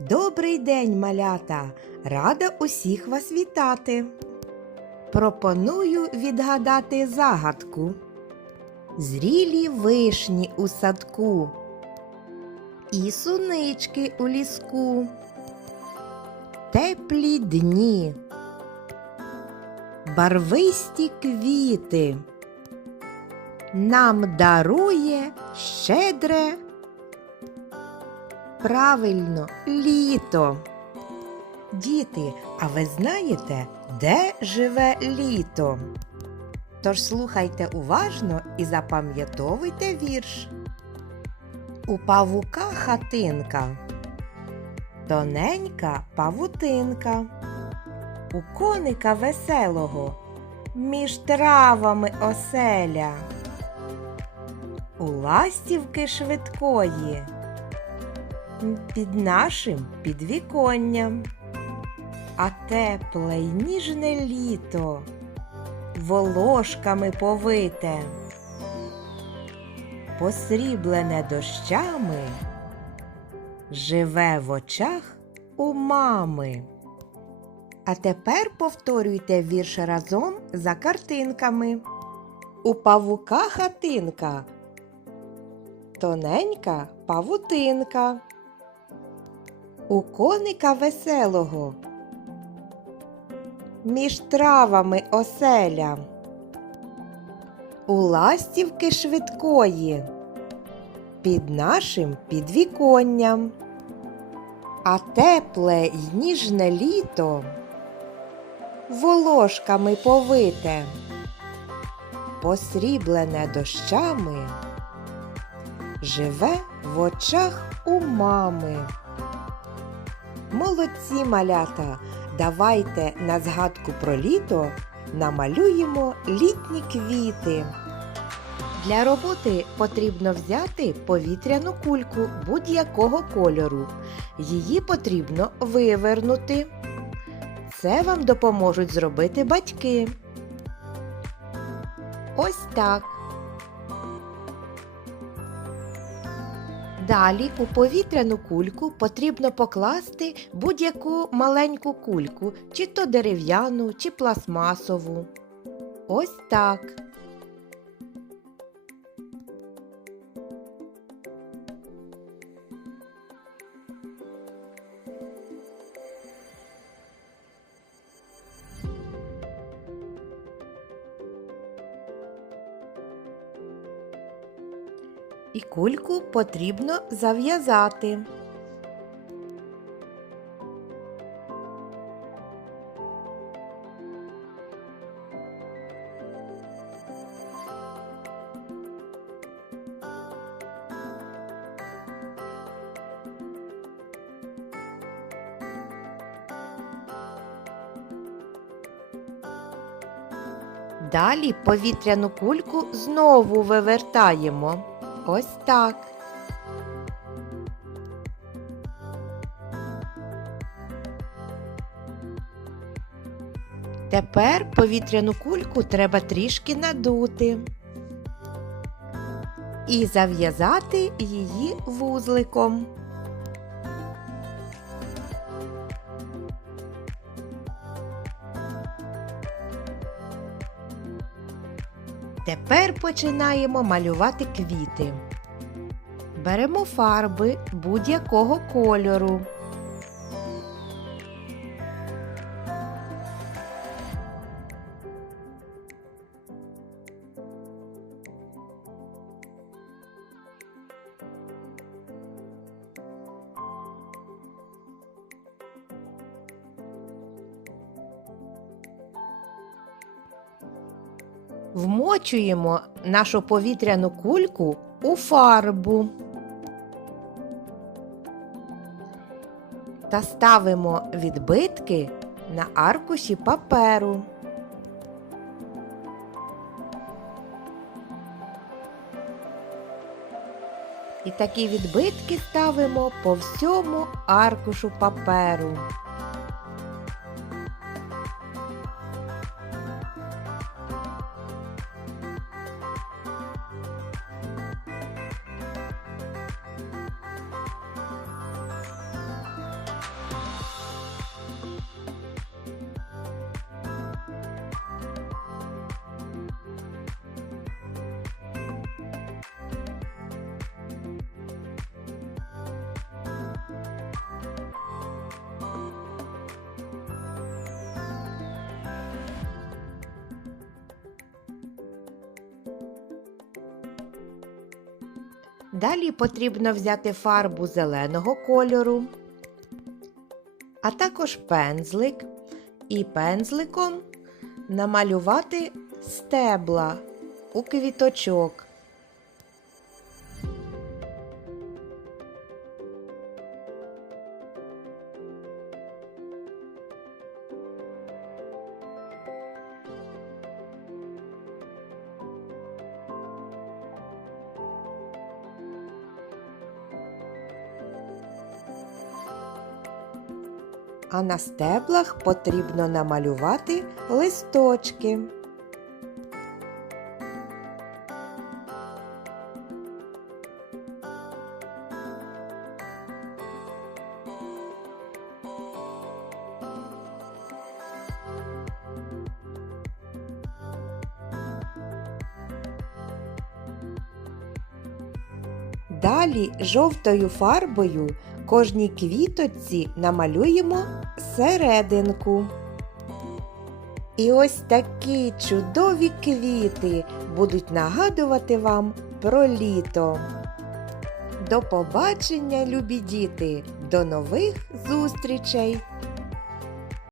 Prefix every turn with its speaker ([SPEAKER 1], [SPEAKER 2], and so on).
[SPEAKER 1] Добрий день, малята! Рада усіх вас вітати. Пропоную відгадати загадку. Зрілі вишні у садку, і сунички у ліску, теплі дні, барвисті квіти. Нам дарує щедре Правильно, літо. Діти, а ви знаєте, де живе літо? Тож слухайте уважно і запам'ятовуйте вірш. У павука хатинка, тоненька павутинка, у коника веселого, між травами оселя, у ластівки швидкої під нашим підвіконням. А тепле й ніжне літо волошками повите, посріблене дощами, живе в очах у мами. А тепер повторюйте вірш разом за картинками. У павука хатинка, тоненька павутинка. У коника веселого, між травами оселя, у ластівки швидкої, під нашим підвіконням, а тепле й ніжне літо. Волошками повите, посріблене дощами, живе в очах у мами. Молодці малята! Давайте на згадку про літо намалюємо літні квіти. Для роботи потрібно взяти повітряну кульку будь-якого кольору. Її потрібно вивернути. Це вам допоможуть зробити батьки. Ось так. Далі у повітряну кульку потрібно покласти будь-яку маленьку кульку, чи то дерев'яну, чи пластмасову. Ось так. І кульку потрібно зав'язати. Далі повітряну кульку знову вивертаємо. Ось так. Тепер повітряну кульку треба трішки надути і зав'язати її вузликом. Тепер починаємо малювати квіти. Беремо фарби будь-якого кольору. Вмочуємо нашу повітряну кульку у фарбу та ставимо відбитки на аркуші паперу. І такі відбитки ставимо по всьому аркушу паперу. Далі потрібно взяти фарбу зеленого кольору, а також пензлик і пензликом намалювати стебла у квіточок. А на стеблах потрібно намалювати листочки. Далі жовтою фарбою кожній квіточці намалюємо серединку. І ось такі чудові квіти будуть нагадувати вам про літо. До побачення, любі діти! До нових зустрічей!